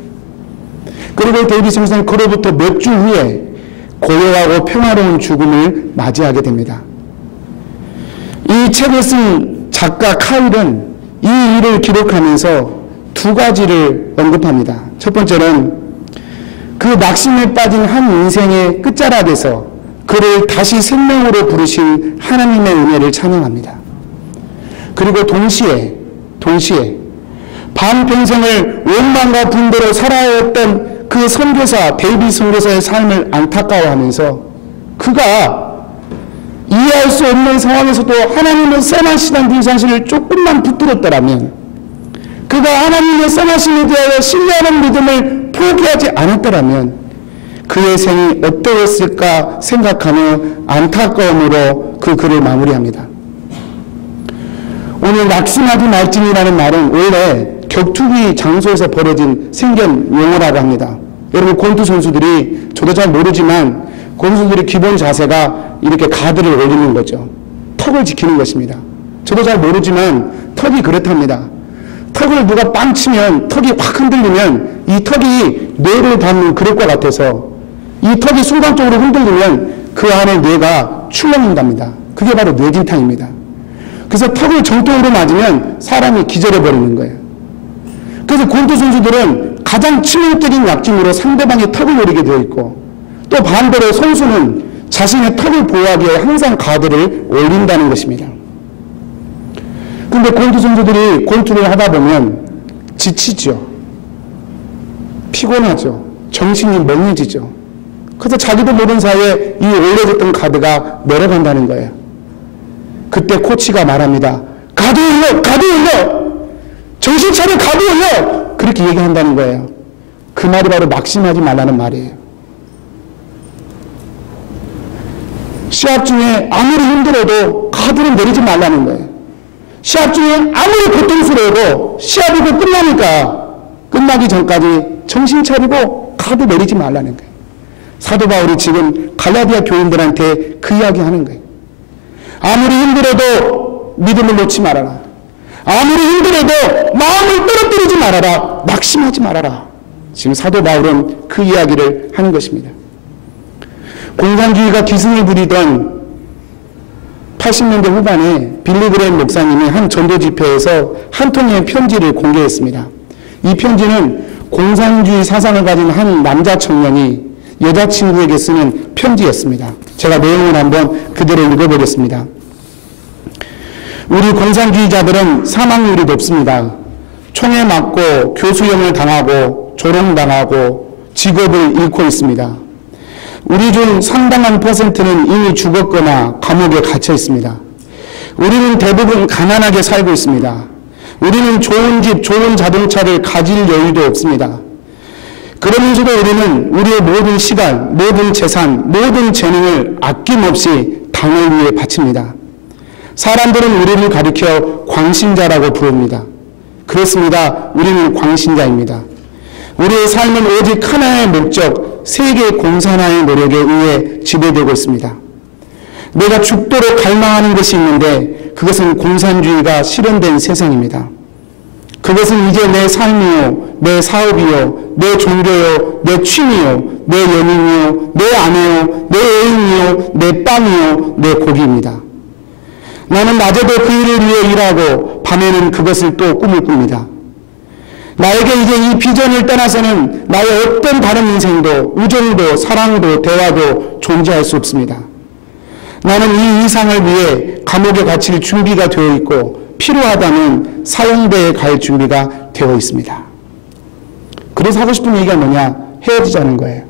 그리고 데이빗 선생은 그로부터 몇 주 후에 고요하고 평화로운 죽음을 맞이하게 됩니다. 이 책을 쓴 작가 카일은 이 일을 기록하면서 두 가지를 언급합니다. 첫 번째는 그 낙심에 빠진 한 인생의 끝자락에서 그를 다시 생명으로 부르신 하나님의 은혜를 찬양합니다. 그리고 동시에 반평생을 원망과 분노로 살아왔던 그 선교사 데이빗 선교사의 삶을 안타까워하면서 그가 이해할 수 없는 상황에서도 하나님은 선하시다는 그 사실을 조금만 붙들었더라면, 그가 하나님의 선하심에 대하여 신뢰하는 믿음을 포기하지 않았더라면 그의 생이 어떠했을까 생각하며 안타까움으로 그 글을 마무리합니다. 오늘 낙심하지 말지니라는 말은 원래 격투기 장소에서 벌어진 생견 용어라고 합니다. 여러분, 권투 선수들이, 저도 잘 모르지만 권투 선수들의 기본 자세가 이렇게 가드를 올리는 거죠. 턱을 지키는 것입니다. 저도 잘 모르지만 턱이 그렇답니다. 턱을 누가 빵 치면 턱이 확 흔들리면 이 턱이 뇌를 닿는 그릇과 같아서 이 턱이 순간적으로 흔들리면 그 안에 뇌가 출렁인답니다. 그게 바로 뇌진탕입니다. 그래서 턱을 정통으로 맞으면 사람이 기절해버리는 거예요. 그래서 권투 선수들은 가장 치명적인 약점으로 상대방의 턱을 노리게 되어 있고, 또 반대로 선수는 자신의 턱을 보호하기 위해 항상 가드를 올린다는 것입니다. 근데 권투 선수들이 권투를 하다 보면 지치죠. 피곤하죠. 정신이 멍해지죠. 그래서 자기도 모르는 사이에 이 올려졌던 가드가 내려간다는 거예요. 그때 코치가 말합니다. 가드 올려! 가드 올려! 정신 차려! 가드 올려! 그렇게 얘기한다는 거예요. 그 말이 바로 낙심하지 말라는 말이에요. 시합 중에 아무리 힘들어도 가드를 내리지 말라는 거예요. 시합 중에 아무리 고통스러워도 시합이 곧 끝나니까 끝나기 전까지 정신 차리고 가드 내리지 말라는 거예요. 사도 바울이 지금 갈라디아 교인들한테 그 이야기 하는 거예요. 아무리 힘들어도 믿음을 놓지 말아라. 아무리 힘들어도 마음을 떨어뜨리지 말아라. 낙심하지 말아라. 지금 사도 바울은 그 이야기를 하는 것입니다. 공산주의가 기승을 부리던 80년대 후반에 빌리그레임 목사님이 한 전도 집회에서 한 통의 편지를 공개했습니다. 이 편지는 공산주의 사상을 가진 한 남자 청년이 여자친구에게 쓰는 편지였습니다. 제가 내용을 한번 그대로 읽어보겠습니다. 우리 공산주의자들은 사망률이 높습니다. 총에 맞고 교수형을 당하고 조롱당하고 직업을 잃고 있습니다. 우리 중 상당한 퍼센트는 이미 죽었거나 감옥에 갇혀 있습니다. 우리는 대부분 가난하게 살고 있습니다. 우리는 좋은 집, 좋은 자동차를 가질 여유도 없습니다. 그러면서도 우리는 우리의 모든 시간, 모든 재산, 모든 재능을 아낌없이 당을 위해 바칩니다. 사람들은 우리를 가리켜 광신자라고 부릅니다. 그렇습니다. 우리는 광신자입니다. 우리의 삶은 오직 하나의 목적, 세계 공산화의 노력에 의해 지배되고 있습니다. 내가 죽도록 갈망하는 것이 있는데 그것은 공산주의가 실현된 세상입니다. 그것은 이제 내 삶이요, 내 사업이요, 내 종교요, 내 취미요, 내 연인이요, 내 아내요, 내 애인이요, 내 빵이요, 내 고기입니다. 나는 낮에도 그 일을 위해 일하고 밤에는 그것을 또 꿈을 꿉니다. 나에게 이제 이 비전을 떠나서는 나의 어떤 다른 인생도, 우정도, 사랑도, 대화도 존재할 수 없습니다. 나는 이 이상을 위해 감옥에 갇힐 준비가 되어 있고 필요하다면 사형대에 갈 준비가 되어 있습니다. 그래서 하고 싶은 얘기가 뭐냐? 헤어지자는 거예요.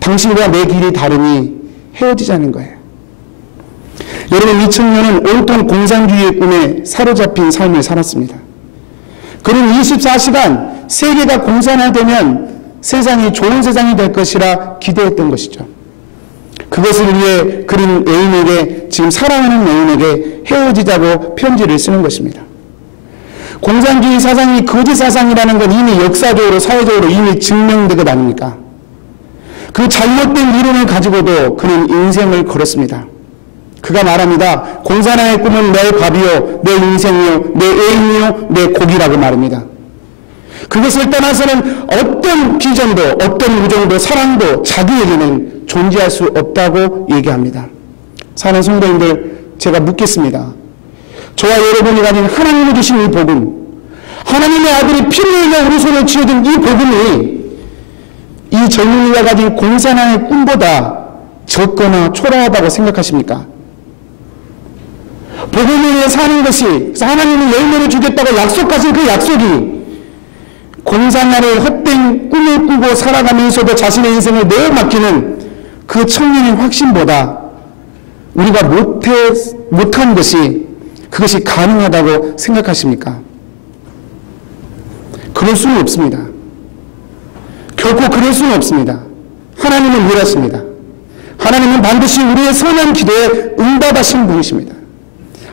당신과 내 길이 다르니 헤어지자는 거예요. 여러분, 이 청년은 온통 공산주의의 꿈에 사로잡힌 삶을 살았습니다. 그는 24시간 세계가 공산화되면 세상이 좋은 세상이 될 것이라 기대했던 것이죠. 그것을 위해 그는 애인에게, 지금 사랑하는 애인에게 헤어지자고 편지를 쓰는 것입니다. 공산주의 사상이 거짓 사상이라는 건 이미 역사적으로, 사회적으로 이미 증명된 것 아닙니까? 그 잘못된 이론을 가지고도 그는 인생을 걸었습니다. 그가 말합니다. 공산화의 꿈은 내 밥이요, 내 인생이요, 내 애인이요, 내 고기라고 말합니다. 그것을 떠나서는 어떤 비전도, 어떤 우정도, 사랑도 자기에게는 존재할 수 없다고 얘기합니다. 사는 성도님들, 제가 묻겠습니다. 저와 여러분이 가진 하나님이 주신 이 복음, 하나님의 아들이 피를 흘려 우리 손에 쥐어든 이 복음이 이 젊은이가 가진 공산화의 꿈보다 적거나 초라하다고 생각하십니까? 복음을 위해 사는 것이, 하나님이 열매를 주겠다고 약속하신 그 약속이 공산화를 헛된 꿈을 꾸고 살아가면서도 자신의 인생을 내어 맡기는 그 청년의 확신보다 우리가 못한 것이, 그것이 가능하다고 생각하십니까? 그럴 수는 없습니다. 결코 그럴 수는 없습니다. 하나님은 일하십니다. 하나님은 반드시 우리의 선한 기도에 응답하시는 분이십니다.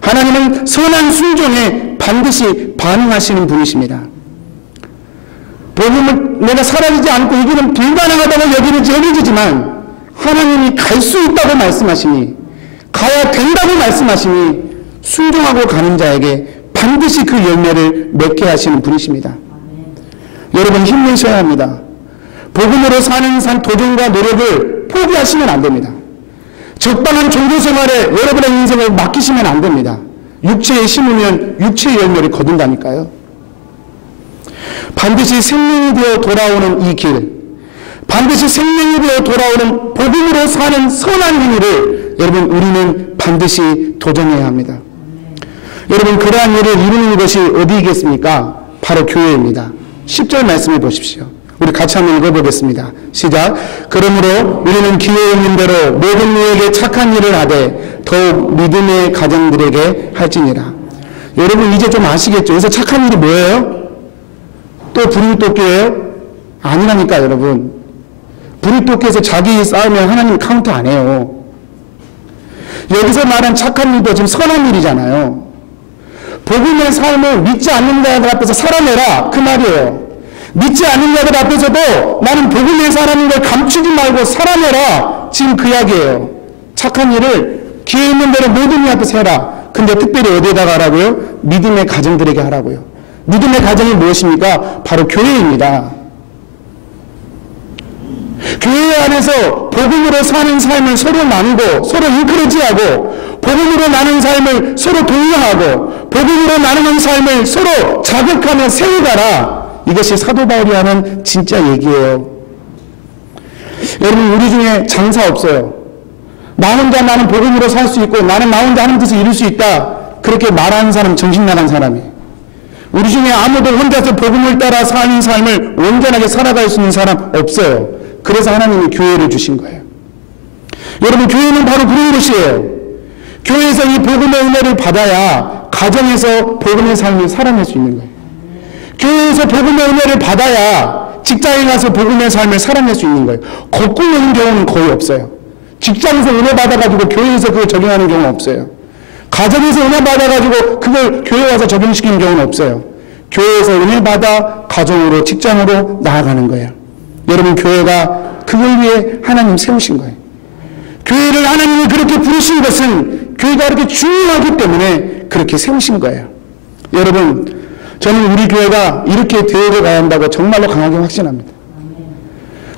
하나님은 선한 순종에 반드시 반응하시는 분이십니다. 복음을 내가 사라지지 않고 이기는 불가능하다고 여기지만 하나님이 갈 수 있다고 말씀하시니, 가야 된다고 말씀하시니 순종하고 가는 자에게 반드시 그 열매를 맺게 하시는 분이십니다. 여러분, 힘내셔야 합니다. 복음으로 사는 도전과 노력을 포기하시면 안 됩니다. 적당한 종교생활에 여러분의 인생을 맡기시면 안 됩니다. 육체에 심으면 육체의 열매를 거둔다니까요. 반드시 생명이 되어 돌아오는 이 길, 반드시 생명이 되어 돌아오는 복음으로 사는 선한 행위를 여러분, 우리는 반드시 도전해야 합니다. 여러분, 그러한 일을 이루는 것이 어디이겠습니까? 바로 교회입니다. 10절 말씀해 보십시오. 우리 같이 한번 읽어보겠습니다. 시작. 그러므로 우리는 기회 있는 대로 모든 이에게 착한 일을 하되 더욱 믿음의 가정들에게 할지니라. 여러분, 이제 좀 아시겠죠? 그래서 착한 일이 뭐예요? 또 부리토끼예요? 아니라니까 여러분. 부리토끼에서 자기 싸우면 하나님 카운트 안 해요. 여기서 말한 착한 일도 지금 선한 일이잖아요. 복음의 삶을 믿지 않는 자들 앞에서 살아내라, 그 말이에요. 믿지 않는 자들 앞에서도 나는 복음의 사람인 걸 감추지 말고 살아내라, 지금 그 이야기예요. 착한 일을 기회 있는 대로 모든 이 앞에서 해라. 근데 특별히 어디에다가 하라고요? 믿음의 가정들에게 하라고요. 믿음의 가정이 무엇입니까? 바로 교회입니다. 교회 안에서 복음으로 사는 삶을 서로 나누고 서로 인크레지하고 복음으로 나는 삶을 서로 동요하고 복음으로 나누는 삶을 서로 자극하며 세워가라. 이것이 사도 바울이 하는 진짜 얘기예요. 여러분, 우리 중에 장사 없어요. 나 혼자 나는 복음으로 살 수 있고 나는 나 혼자 하는 뜻을 이룰 수 있다, 그렇게 말하는 사람 정신 나간 사람이에요. 우리 중에 아무도 혼자서 복음을 따라 사는 삶을 온전하게 살아갈 수 있는 사람 없어요. 그래서 하나님이 교회를 주신 거예요. 여러분, 교회는 바로 그런 곳이에요. 교회에서 이 복음의 은혜를 받아야 가정에서 복음의 삶을 살아낼 수 있는 거예요. 교회에서 복음의 은혜를 받아야 직장에 가서 복음의 삶을 살아낼 수 있는 거예요. 거꾸로 오는 경우는 거의 없어요. 직장에서 은혜 받아가지고 교회에서 그걸 적용하는 경우는 없어요. 가정에서 은혜 받아가지고 그걸 교회 와서 적용시키는 경우는 없어요. 교회에서 은혜 받아 가정으로, 직장으로 나아가는 거예요. 여러분, 교회가 그걸 위해 하나님 세우신 거예요. 교회를 하나님이 그렇게 그렇게 부르신 것은 교회가 그렇게 중요하기 때문에 그렇게 세우신 거예요. 여러분, 저는 우리 교회가 이렇게 되어 가야 한다고 정말로 강하게 확신합니다.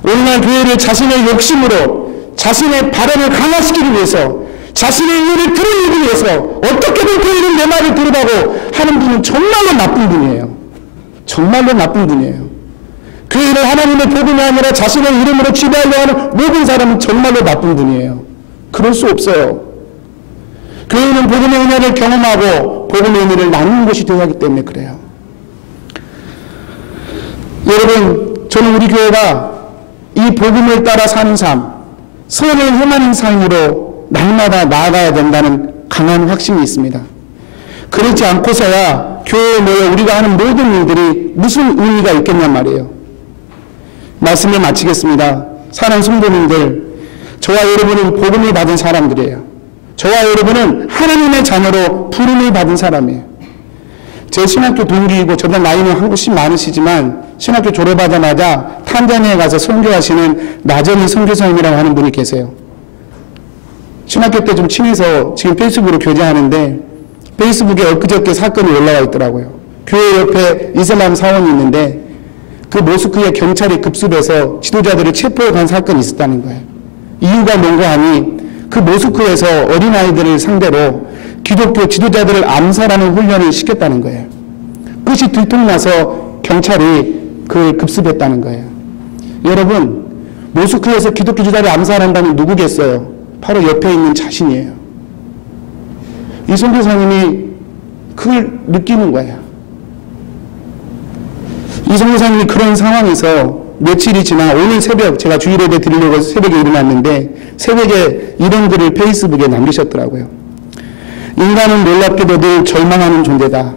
오늘날 교회를 자신의 욕심으로 자신의 발언을 강화시키기 위해서 자신의 의를 드러내기 위해서 어떻게든 교회는 내 말을 들으라고 하는 분은 정말로 나쁜 분이에요. 정말로 나쁜 분이에요. 교회를 하나님의 복음이 아니라 자신의 이름으로 지배하려 하는 모든 사람은 정말로 나쁜 분이에요. 그럴 수 없어요. 교회는 복음의 은혜를 경험하고 복음의 은혜를 나누는 것이 되어야 하기 때문에 그래요. 여러분, 저는 우리 교회가 이 복음을 따라 사는 삶, 선을 행하는 삶으로 날마다 나아가야 된다는 강한 확신이 있습니다. 그렇지 않고서야 교회에 모여 우리가 하는 모든 일들이 무슨 의미가 있겠냔 말이에요. 말씀을 마치겠습니다. 사랑하는 성도님들, 저와 여러분은 복음을 받은 사람들이에요. 저와 여러분은 하나님의 자녀로 부름을 받은 사람이에요. 제 신학교 동기이고 저보다 나이는 훨씬 많으시지만 신학교 졸업하자마자 탄자니아에 가서 선교하시는 나전희 선교사님이라고 하는 분이 계세요. 신학교 때 좀 친해서 지금 페이스북으로 교제하는데 페이스북에 엊그저께 사건이 올라와 있더라고요. 교회 옆에 이슬람 사원이 있는데 그 모스크에 경찰이 급습해서 지도자들을 체포해 간 사건이 있었다는 거예요. 이유가 뭔가 하니 그 모스크에서 어린아이들을 상대로 기독교 지도자들을 암살하는 훈련을 시켰다는 거예요. 그것이 들통나서 경찰이 그걸 급습했다는 거예요. 여러분, 모스크에서 기독교 지도자를 암살한다면 누구겠어요? 바로 옆에 있는 자신이에요. 이 선교사님이 그걸 느끼는 거예요. 이 선교사님이 그런 상황에서 며칠이 지나 오늘 새벽, 제가 주일예배 드리려고 새벽에 일어났는데 새벽에 이런 글을 페이스북에 남기셨더라고요. 인간은 놀랍게도 늘 절망하는 존재다.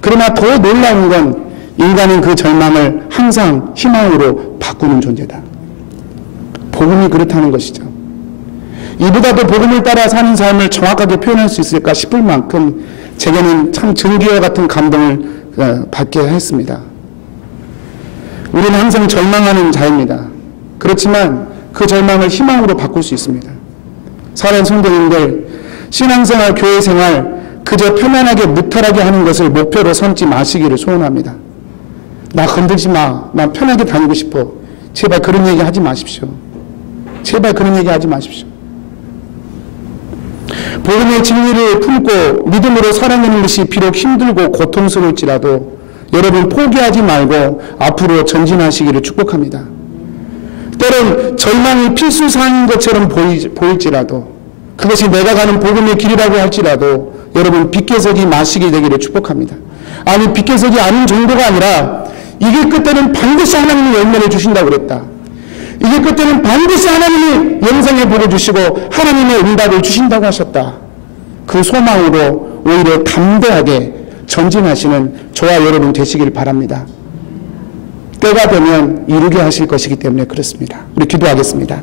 그러나 더 놀라운 건 인간은 그 절망을 항상 희망으로 바꾸는 존재다. 복음이 그렇다는 것이죠. 이보다도 복음을 따라 사는 삶을 정확하게 표현할 수 있을까 싶을 만큼 제게는 참 증기와 같은 감동을 받게 했습니다. 우리는 항상 절망하는 자입니다. 그렇지만 그 절망을 희망으로 바꿀 수 있습니다. 사랑하는 성도님들, 신앙생활, 교회생활 그저 편안하게 무탈하게 하는 것을 목표로 삼지 마시기를 소원합니다. 나 건들지 마. 난 편하게 다니고 싶어. 제발 그런 얘기 하지 마십시오. 제발 그런 얘기 하지 마십시오. 복음의 진리를 품고 믿음으로 살아내는 것이 비록 힘들고 고통스러울지라도 여러분 포기하지 말고 앞으로 전진하시기를 축복합니다. 때론 절망이 필수사항인 것처럼 보일지라도 그것이 내가 가는 복음의 길이라고 할지라도 여러분 빗겨서기 마시게 되기를 축복합니다. 아니 빗겨서기 아닌 정도가 아니라 이길 끝에는 반드시 하나님이 열매를 주신다고 그랬다. 이길 끝에는 반드시 하나님이 영생의 복을 주시고 하나님의 응답을 주신다고 하셨다. 그 소망으로 오히려 담대하게 전진하시는 저와 여러분 되시길 바랍니다. 때가 되면 이루게 하실 것이기 때문에 그렇습니다. 우리 기도하겠습니다.